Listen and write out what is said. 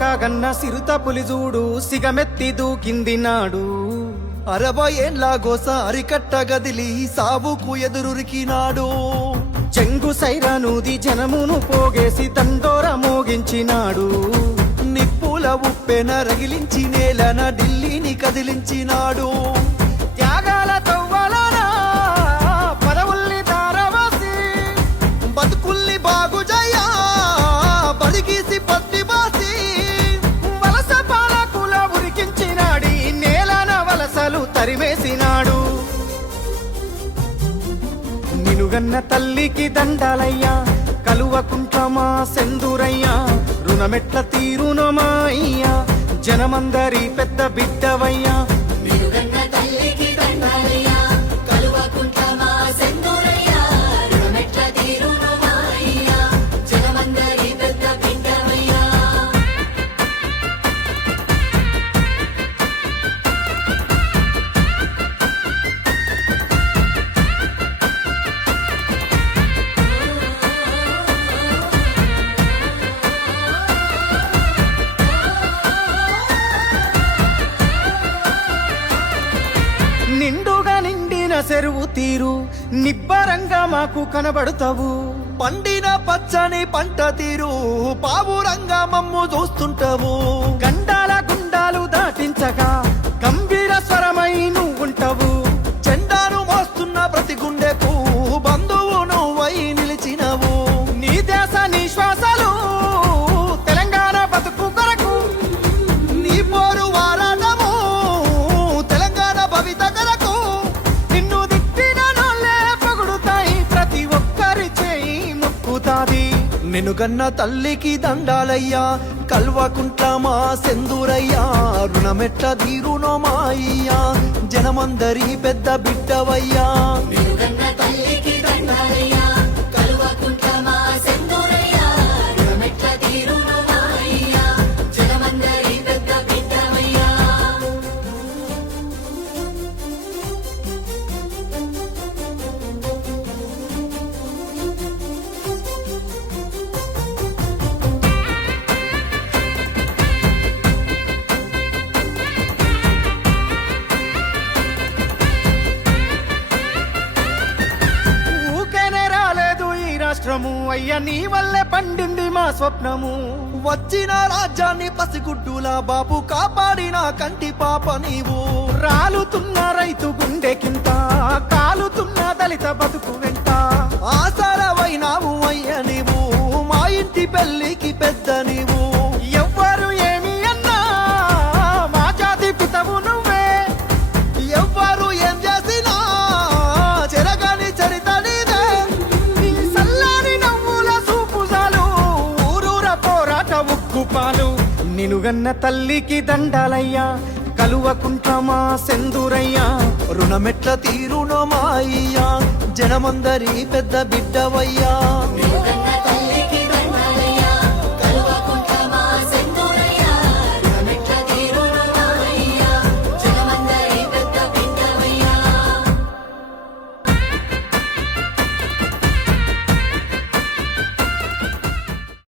కాగన్న సిరుత పులిజూడు సిగమెత్తి దూకింది నాడు 60 ఏళ్ల గోస అరికట్ట గదిలి సావుకు ఎదురురికినాడు. చెంగు సైరనూది జనమును పోగేసి దండోర మోగించినాడు. నిప్పుల ఉప్పెన రగిలించి నేలన ఢిల్లీని కదిలించినాడు. త్యాగాల తవ్వలన పదవుల్ని దారవాసి బతుకుల్ని బాగుజయ్యా బడిగీసి పత్తిబాసి వలస పాలకుల ఉరికించినాడి నేలన వలసలు తరిమేసినాడు. నినుగన్న తల్లికి దండాలయ్యా కలువకుంట్ల మా సెందురయ్యా రుణమెట్ల తీరునో మా అయ్యా జనమందరి పెద్ద బిడ్డవయ్యా. నిండుగా నిండిన చెరువు తీరు నిబ్బరంగా మాకు కనబడతావు. పండిన పచ్చని పంట తీరు పావురంగా మమ్ము చూస్తుంటావు. గండాల గుండాలు దాటించగా గంభీర స్వరమై నువ్వుంటావు. జెండాను మోస్తున్న ప్రతి గుండెకు బంధువు నువ్వై నిలిచినవు. నీ దేశ నిశ్వాసాలు తెలంగాణ బతుకు కొరకు నీ పోరు వారాటము తెలంగాణ భవిత కొరకు. నిన్ను దిట్టిన నోళ్ళే పొగుడుతాయి ప్రతి ఒక్కరి చేయి ముక్కుతాది. నిన్నుగన్న తల్లికి దండాలయ్యా కల్వకుంట్ల మా సెందురయ్యా రుణమెట్ల తీరునో మా అయ్యా జనమందరి పెద్ద బిడ్డవయ్యా. అయ్యా నీ వల్లే పండింది మా స్వప్నము. వచ్చిన రాజ్యాన్ని పసిగుడ్డుల బాబు కాపాడిన కంటి పాప నీవు. రాలుతున్న రైతు గుండెకింత కాలుతున్న దళిత బతుకు వెంట ఆసరవైనావు అయ్య నీవు మా ఇంటి పెళ్లికి పెద్ద నీవు. ఎవ్వరు ఏమి అన్నా మా జాతి పితవు నువ్వే. ఎవ్వరు ఏం చేసినా చెరగని చరిత నీదే. నీ సల్లాని నవ్వుల సూపుజాలు ఊరూర పోరాట ఉక్కుపాలు. నినుగన్న తల్లికి దండాలయ్యా కలువకుంట్ల మా సెందురయ్యా రుణమెట్ల తీరునో మా అయ్యా జనమందరి పెద్ద బిడ్డవయ్యా.